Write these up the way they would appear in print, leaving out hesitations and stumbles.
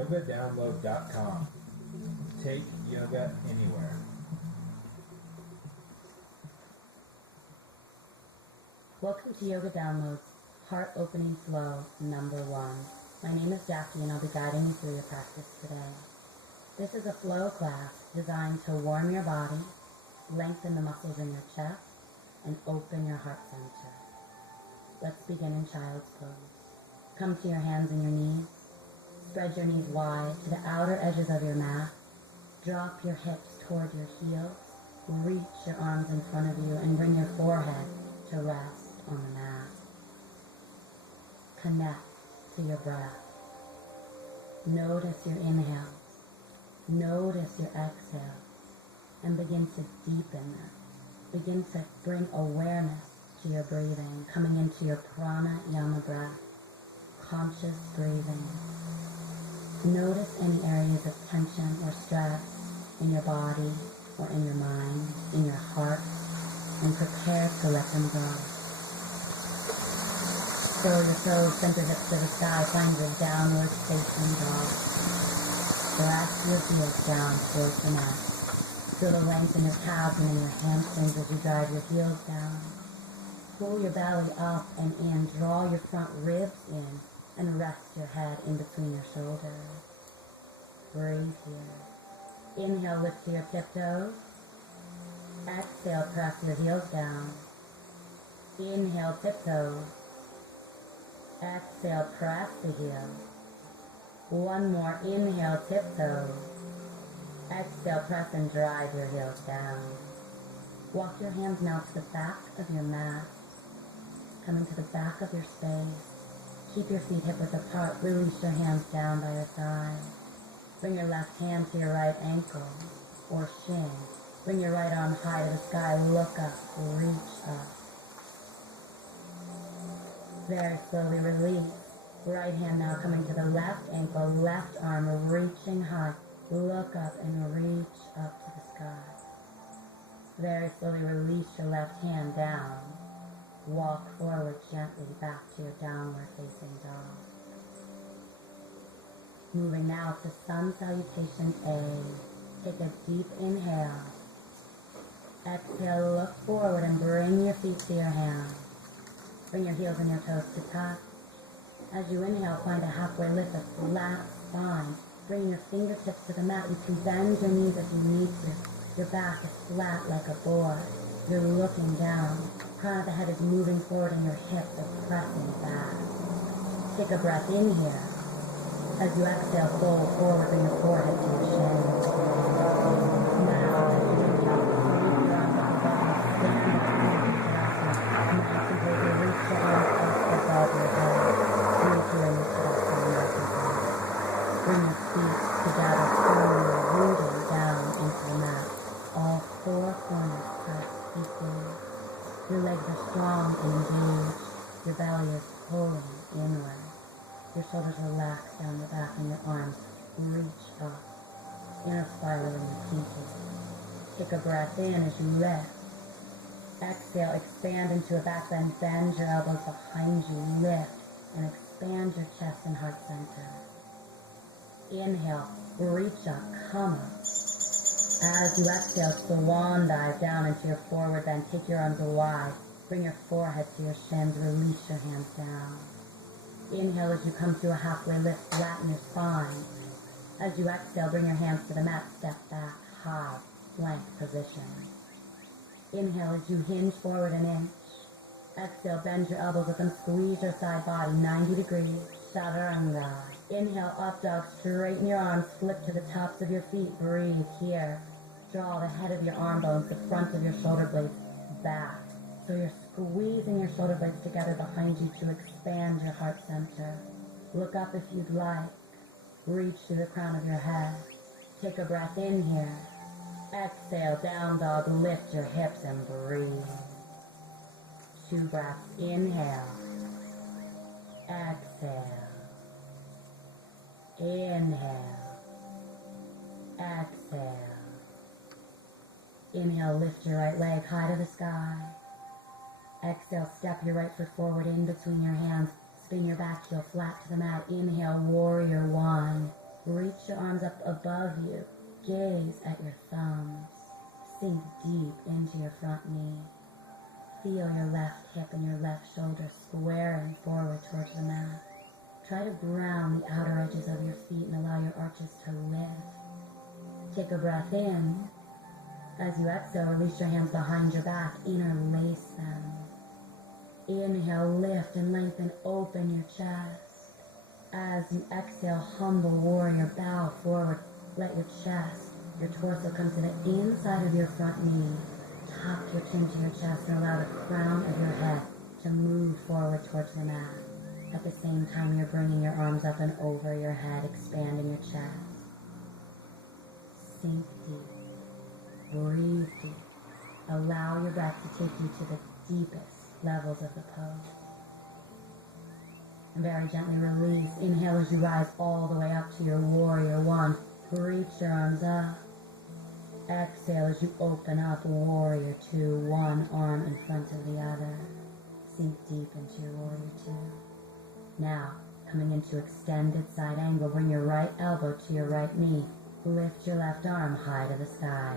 yogadownload.com. Take yoga anywhere. Welcome to Yoga Downloads, Heart Opening Flow, number 1. My name is Jackie and I'll be guiding you through your practice today. This is a flow class designed to warm your body, lengthen the muscles in your chest, and open your heart center. Let's begin in child's pose. Come to your hands and your knees. Spread your knees wide to the outer edges of your mat. Drop your hips toward your heels. Reach your arms in front of you and bring your forehead to rest on the mat. Connect to your breath. Notice your inhale. Notice your exhale. And begin to deepen them. Begin to bring awareness to your breathing, coming into your pranayama breath. Conscious breathing. Notice any areas of tension or stress in your body or in your mind, in your heart, and prepare to let them go. Curl your toes, center hips to the sky, find your downward facing dog. Press your heels down towards the mat. Feel the length in your calves and in your hamstrings as you drive your heels down. Pull your belly up and in, draw your front ribs in, and rest your head in between your shoulders. Breathe here. Inhale, lift to your tiptoes. Exhale, press your heels down. Inhale, tiptoes. Exhale, press the heels. One more, inhale, tiptoes. Exhale, press and drive your heels down. Walk your hands now to the back of your mat. Come into the back of your space. Keep your feet hip width apart. Release your hands down by your side. Bring your left hand to your right ankle or shin. Bring your right arm high to the sky. Look up. Reach up. Very slowly release. Right hand now coming to the left ankle, left arm reaching high. Look up and reach up to the sky. Very slowly release your left hand down. Walk forward gently back to your downward facing dog. Moving now to Sun Salutation A. Take a deep inhale. Exhale, look forward and bring your feet to your hands. Bring your heels and your toes to touch. As you inhale, find a halfway lift, a flat spine. Bring your fingertips to the mat. You can bend your knees if you need to. Your back is flat like a board. You're looking down. Crown of the head is moving forward and your hips are pressing back. Take a breath in here. As you exhale, fold forward, bring your forehead to your shins. Now, as you inhale, reach your arms up above, stand up in Uttanasana. Now completely reach your arms up above your head. Into an Uttanasana. Bring your feet together, firmly rooting down into the mat. All four corners press equally. Your legs are strong and engaged. Your belly is pulling inward. Your shoulders relax down your back and your arms reach up. Inner spiral in your pinky. Take a breath in as you lift. Exhale, expand into a back bend. Bend your elbows behind you. Lift and expand your chest and heart center. Inhale, reach up, come up. As you exhale, swan dive down into your forward bend. Take your arms wide. Bring your forehead to your shins. Release your hands down. Inhale as you come to a halfway lift, flatten your spine. As you exhale, bring your hands to the mat, step back, high, plank position. Inhale as you hinge forward an inch. Exhale, bend your elbows up and squeeze your side body, 90 degrees, chaturanga. Inhale, up dog, straighten your arms, flip to the tops of your feet, breathe here. Draw the head of your arm bones, the front of your shoulder blades back. So you're squeezing your shoulder blades together behind you to expand your heart center. Look up if you'd like. Reach to the crown of your head. Take a breath in here. Exhale, down dog, lift your hips and breathe. 2 breaths, inhale. Exhale. Inhale. Exhale. Inhale, lift your right leg high to the sky. Exhale, step your right foot forward in between your hands. Spin your back heel flat to the mat. Inhale, warrior one. Reach your arms up above you. Gaze at your thumbs. Sink deep into your front knee. Feel your left hip and your left shoulder squaring forward towards the mat. Try to ground the outer edges of your feet and allow your arches to lift. Take a breath in. As you exhale, release your hands behind your back. Interlace them. Inhale, lift and lengthen, open your chest. As you exhale, humble warrior, bow forward. Let your chest, your torso come to the inside of your front knee. Tuck your chin to your chest and allow the crown of your head to move forward towards the mat. At the same time, you're bringing your arms up and over your head, expanding your chest. Sink deep. Breathe deep. Allow your breath to take you to the deepest levels of the pose. And very gently release. Inhale as you rise all the way up to your warrior one. Reach your arms up. Exhale as you open up, warrior two, one arm in front of the other. Sink deep into your warrior two. Now, coming into extended side angle, bring your right elbow to your right knee. Lift your left arm high to the sky.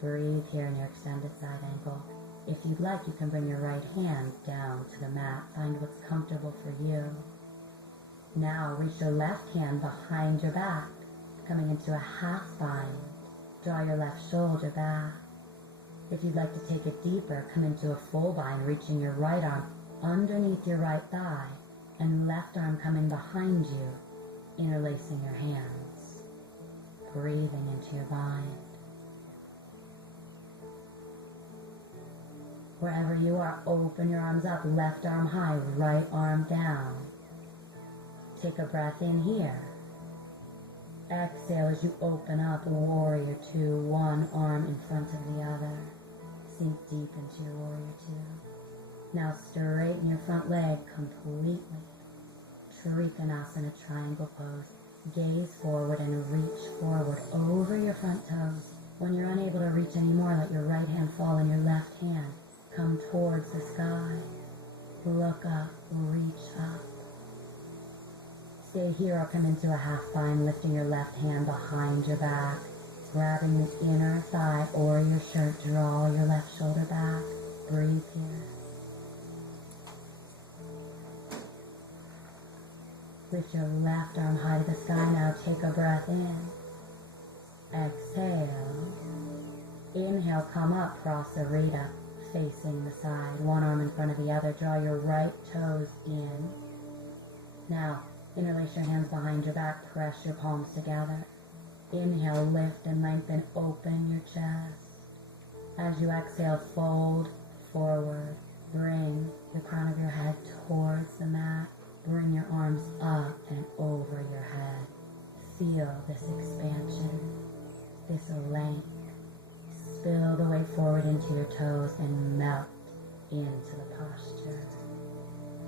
Breathe here in your extended side angle. If you'd like, you can bring your right hand down to the mat. Find what's comfortable for you. Now, reach your left hand behind your back, coming into a half bind. Draw your left shoulder back. If you'd like to take it deeper, come into a full bind, reaching your right arm underneath your right thigh, and left arm coming behind you, interlacing your hands. Breathing into your bind. Wherever you are, open your arms up, left arm high, right arm down. Take a breath in here. Exhale as you open up, warrior two, one arm in front of the other. Sink deep into your warrior two. Now straighten your front leg completely. Trikonasana, triangle pose. Gaze forward and reach forward over your front toes. When you're unable to reach anymore, let your right hand fall and your left hand come towards the sky. Look up, reach up. Stay here or come into a half bind, lifting your left hand behind your back, grabbing the inner thigh or your shirt, draw your left shoulder back. Breathe here. Lift your left arm high to the sky. Now take a breath in. Exhale. Inhale, come up, Prasarita, facing the side. One arm in front of the other. Draw your right toes in. Now, interlace your hands behind your back. Press your palms together. Inhale, lift and lengthen. Open your chest. As you exhale, fold forward. Bring the crown of your head towards the mat. Bring your arms up and over your head. Feel this expansion, this length. Spill the way forward into your toes and melt into the posture.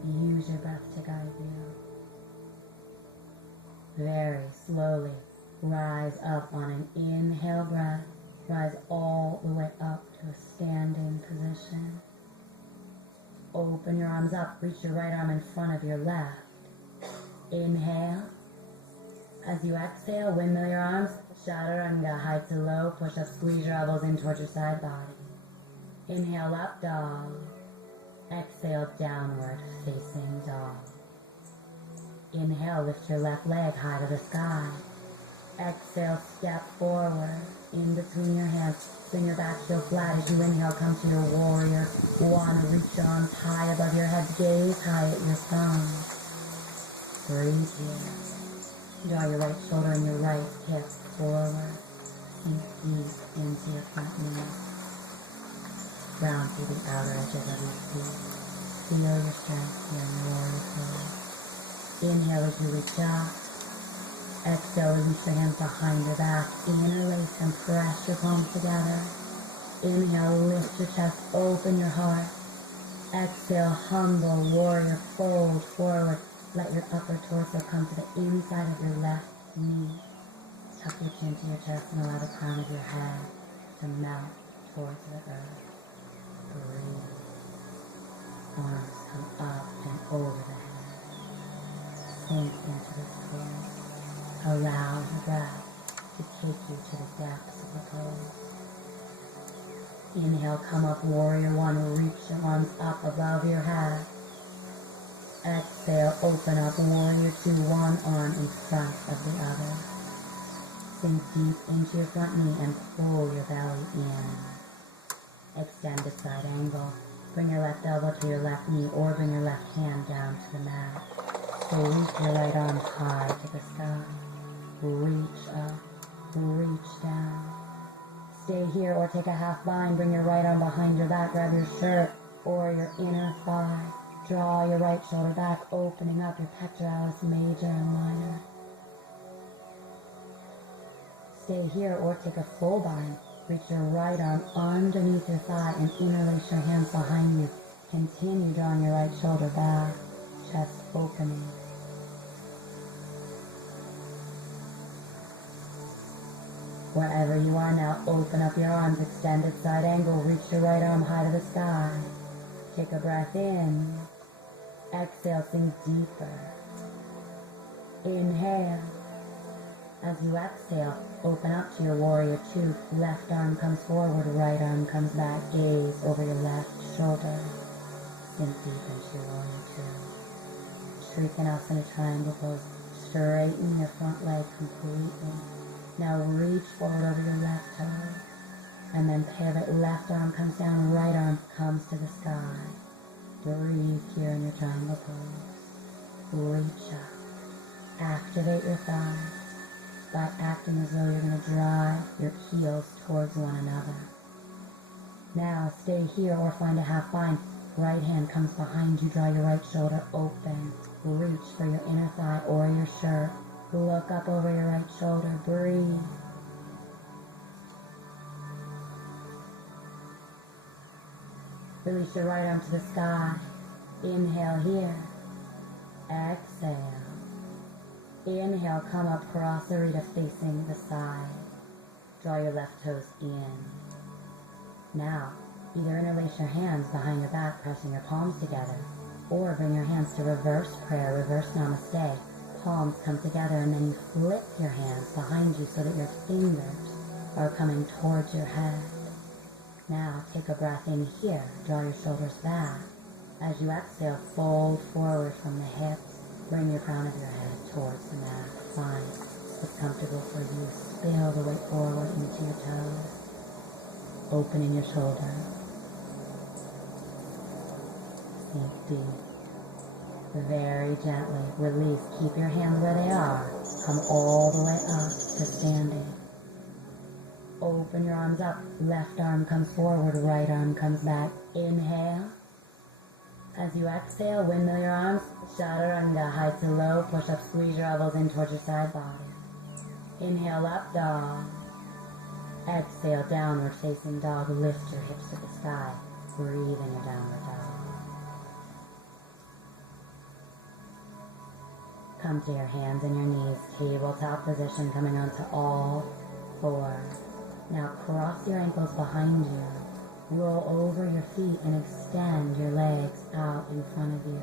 Use your breath to guide you. Very slowly rise up on an inhale breath. Rise all the way up to a standing position. Open your arms up. Reach your right arm in front of your left. Inhale. As you exhale, windmill your arms. Chaturanga, high to low. Push up, squeeze your elbows in towards your side body. Inhale, up dog. Exhale, downward facing dog. Inhale, lift your left leg high to the sky. Exhale, step forward. In between your hands, swing your back heel flat. As you inhale, come to your warrior one. Reach your arms high above your head. Gaze high at your thumbs. Breathe here. Draw your right shoulder and your right hip forward. Sink deep into your front knee. Ground through the outer edges of your feet. Feel your strength here in your warrior pose. Inhale as you reach up. Exhale, release your hands behind your back. Interlace and press your palms together. Inhale, lift your chest, open your heart. Exhale, humble warrior, fold forward. Let your upper torso come to the inside of your left knee. Tuck your chin to your chest and allow the crown of your head to melt towards the earth. Breathe. Arms come up and over the head. Sink into this pose. Allow your breath to take you to the depths of the pose. Inhale, come up, warrior one, reach your arms up above your head. Exhale, open up, warrior two, one arm in front of the other. Sink deep into your front knee and pull your belly in. Extended side angle. Bring your left elbow to your left knee or bring your left hand down to the mat. Sweep your right arm high to the sky. Reach up, reach down. Stay here or take a half bind. Bring your right arm behind your back. Grab your shirt or your inner thigh. Draw your right shoulder back, opening up your pectoralis major and minor. Stay here or take a full bind. Reach your right arm underneath your thigh and interlace your hands behind you. Continue drawing your right shoulder back, chest opening. Wherever you are now, open up your arms, extended side angle, reach your right arm high to the sky. Take a breath in. Exhale, sink deeper. Inhale. As you exhale, open up to your warrior two. Left arm comes forward, right arm comes back. Gaze over your left shoulder. Sink deep into your warrior two. Trikonasana triangle pose. Straighten your front leg completely. Now reach forward over your left toe. And then pivot. Left arm comes down, right arm comes to the sky. Breathe here in your triangle pose. Reach up. Activate your thighs by acting as though you're going to drive your heels towards one another. Now stay here or find a half bind. Right hand comes behind you. Draw your right shoulder open. Reach for your inner thigh or your shirt. Look up over your right shoulder. Breathe. Release your right arm to the sky. Inhale here. Exhale. Inhale, come up, Prasarita facing the side. Draw your left toes in. Now, either interlace your hands behind your back, pressing your palms together, or bring your hands to reverse prayer, reverse namaste. Palms come together and then you flip your hands behind you so that your fingers are coming towards your head. Now, take a breath in here. Draw your shoulders back. As you exhale, fold forward from the hips. Bring your crown of your head towards the mat. Find what's comfortable for you. Spill the weight forward into your toes. Opening your shoulders. Sink deep. Very gently release. Keep your hands where they are. Come all the way up to standing. Open your arms up. Left arm comes forward, right arm comes back. Inhale. As you exhale, windmill your arms. Chaturanga, high to low. Push up, squeeze your elbows in towards your side body. Inhale, up dog. Exhale, downward facing dog. Lift your hips to the sky. Breathe in your downward dog. Come to your hands and your knees. Tabletop position, coming onto all fours. Now cross your ankles behind you. Roll over your feet and extend your legs out in front of you.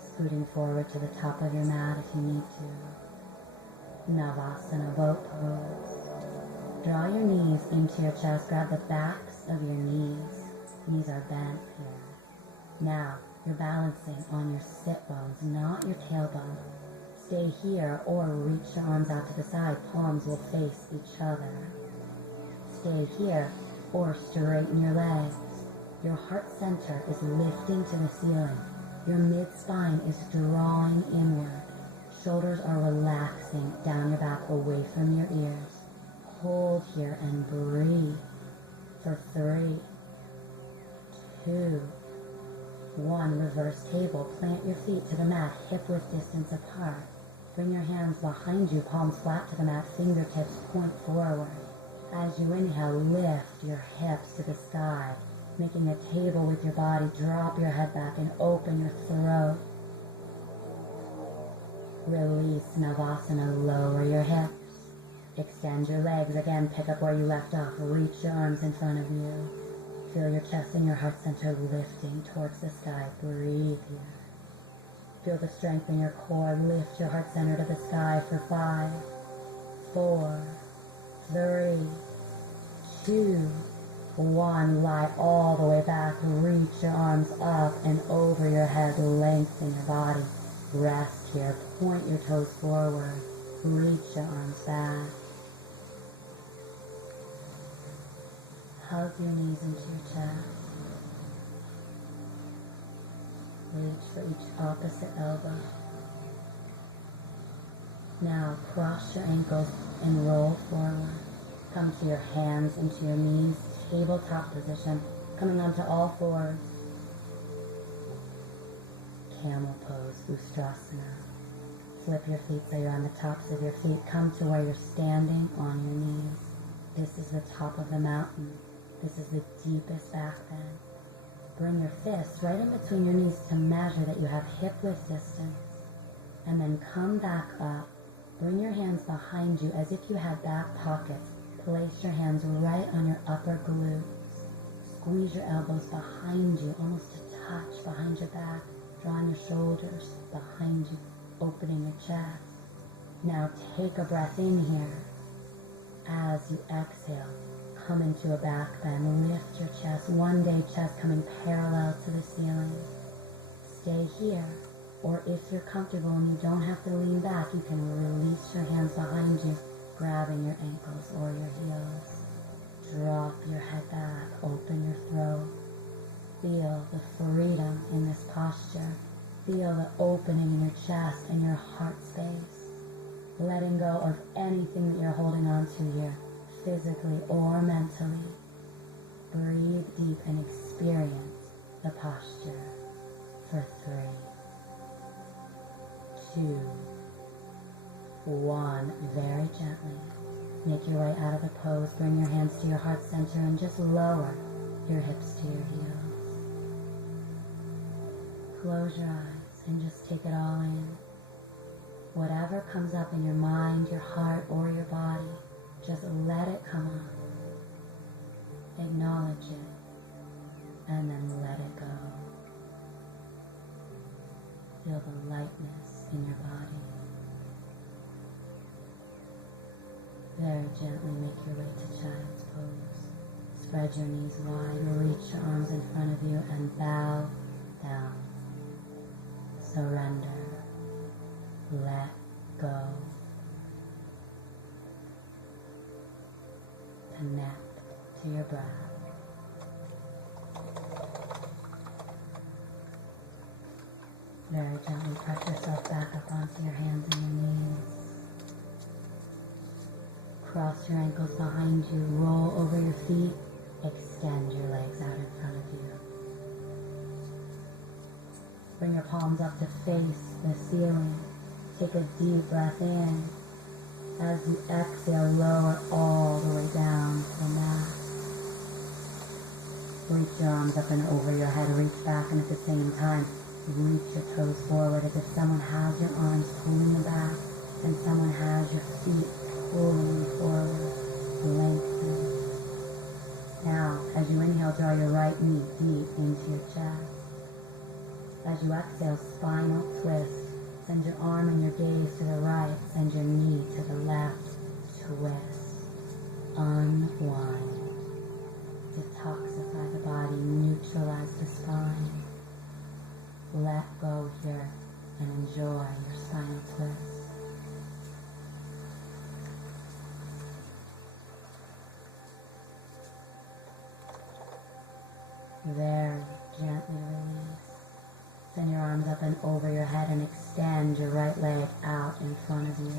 Scooting forward to the top of your mat if you need to. Navasana, boat pose. Draw your knees into your chest. Grab the backs of your knees. Knees are bent here. Now, you're balancing on your sit bones, not your tailbone. Stay here or reach your arms out to the side. Palms will face each other. Stay here or straighten your legs. Your heart center is lifting to the ceiling. Your mid-spine is drawing inward. Shoulders are relaxing down your back, away from your ears. Hold here and breathe for 3, 2, 1. Reverse table. Plant your feet to the mat, hip-width distance apart. Bring your hands behind you, palms flat to the mat, fingertips point forward. As you inhale, lift your hips to the sky, making a table with your body. Drop your head back and open your throat. Release Navasana, lower your hips. Extend your legs. Again, pick up where you left off. Reach your arms in front of you. Feel your chest and your heart center lifting towards the sky. Breathe here. Feel the strength in your core. Lift your heart center to the sky for 5, 4, 3, 2, 1. Lie all the way back. Reach your arms up and over your head. Lengthen your body. Rest here. Point your toes forward. Reach your arms back. Hug your knees into your chest. Reach for each opposite elbow. Now cross your ankles and roll forward. Come to your hands into your knees, tabletop position, coming onto all fours. Camel pose, Ustrasana. Flip your feet so you're on the tops of your feet. Come to where you're standing on your knees. This is the top of the mountain. This is the deepest back bend. Bring your fists right in between your knees to measure that you have hip-width distance. And then come back up. Bring your hands behind you as if you had back pockets. Place your hands right on your upper glutes. Squeeze your elbows behind you, almost a touch behind your back. Drawing your shoulders behind you, opening your chest. Now take a breath in here. As you exhale, come into a back bend. Lift your chest. One day chest coming parallel to the ceiling. Stay here. Or if you're comfortable and you don't have to lean back, you can release your hands behind you, grabbing your ankles or your heels. Drop your head back. Open your throat. Feel the freedom in this posture. Feel the opening in your chest and your heart space. Letting go of anything that you're holding on to here, physically or mentally. Breathe deep and experience the posture for 3, 2, 1. Very gently make your way out of the pose. Bring your hands to your heart center and just lower your hips to your heels. Close your eyes and just take it all in. Whatever comes up in your mind, your heart, or your body, just let it come up. Acknowledge it, and then let it go. Feel the lightness in your body. Very gently make your way to child's pose. Spread your knees wide, reach your arms in front of you, and bow down. Surrender. Let go. Connect to your breath. Very gently press yourself back up onto your hands and your knees. Cross your ankles behind you, roll over your feet, extend your legs out in front of you. Bring your palms up to face the ceiling. Take a deep breath in. As you exhale, lower all the way down to the mat. Reach your arms up and over your head, reach back, and at the same time, reach your toes forward as if someone has your arms pulling you back and someone has your feet pulling you forward. Lengthen. Now, as you inhale, draw your right knee deep into your chest. As you exhale, spinal twist. Send your arm and your gaze to the right. Send your knee to the left. Twist. Unwind. Detoxify the body. Neutralize the spine. Let go here and enjoy your spinal twist. Very gently release. Send your arms up and over your head and extend your right leg out in front of you.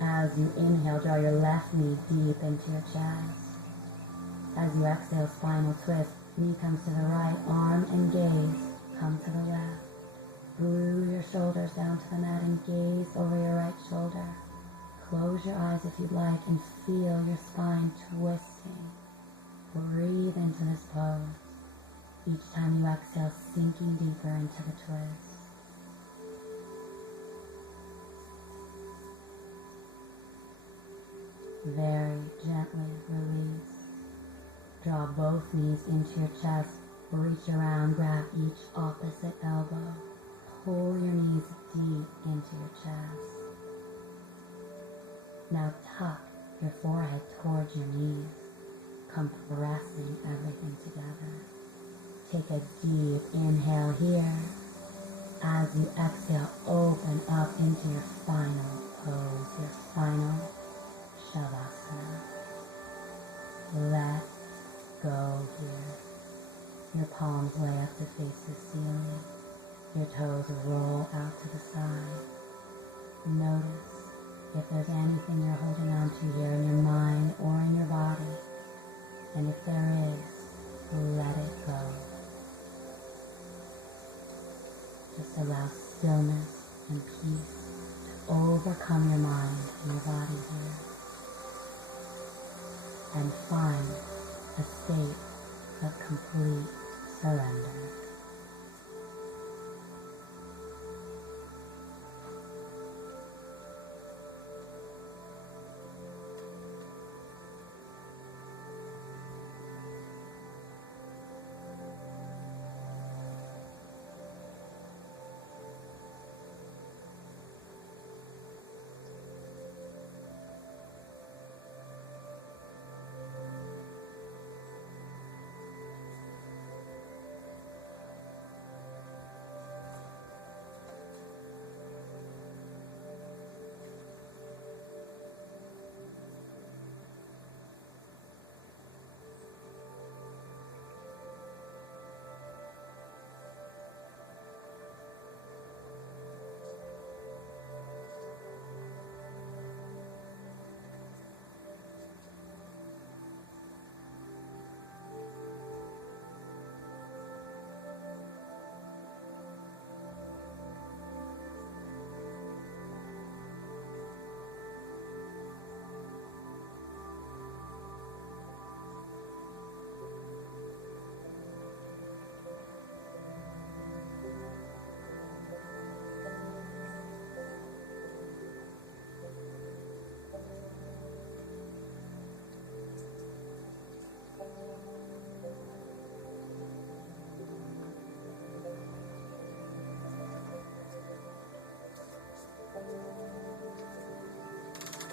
As you inhale, draw your left knee deep into your chest. As you exhale, spinal twist. Knee comes to the right, arm and gaze come to the left. Glue your shoulders down to the mat and gaze over your right shoulder. Close your eyes if you'd like and feel your spine twisting. Breathe into this pose. Each time you exhale, sinking deeper into the twist. Very gently release. Draw both knees into your chest. Reach around, grab each opposite elbow. pull your knees deep into your chest. Now tuck your forehead towards your knees, compressing everything together. Take a deep inhale here. As you exhale, open up into your final pose, your final Shavasana. Let go here. Your palms lay up to face the ceiling. Your toes roll out to the side. Notice if there's anything you're holding on to here in your mind or in your body. And if there is, let it go. Just allow stillness and peace to overcome your mind and your body here. And find a state of complete surrender.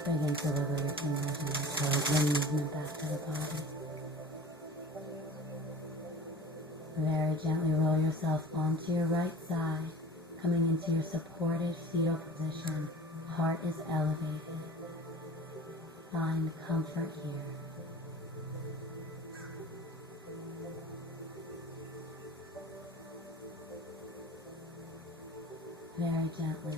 Begin to wiggle your fingers and your toes, bring movement back to the body. Very gently roll yourself onto your right side, coming into your supported fetal position. Heart is elevated. Find comfort here. Very gently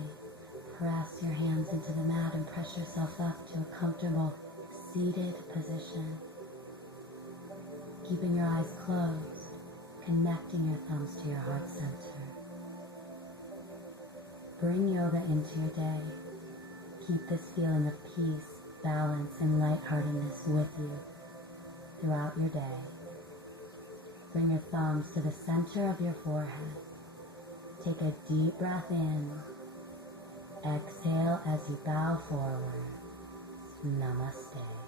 press your hands into the mat and press yourself up to a comfortable seated position. Keeping your eyes closed, connecting your thumbs to your heart center. Bring yoga into your day. Keep this feeling of peace, balance, and lightheartedness with you throughout your day. Bring your thumbs to the center of your forehead. Take a deep breath in. Exhale as you bow forward. Namaste.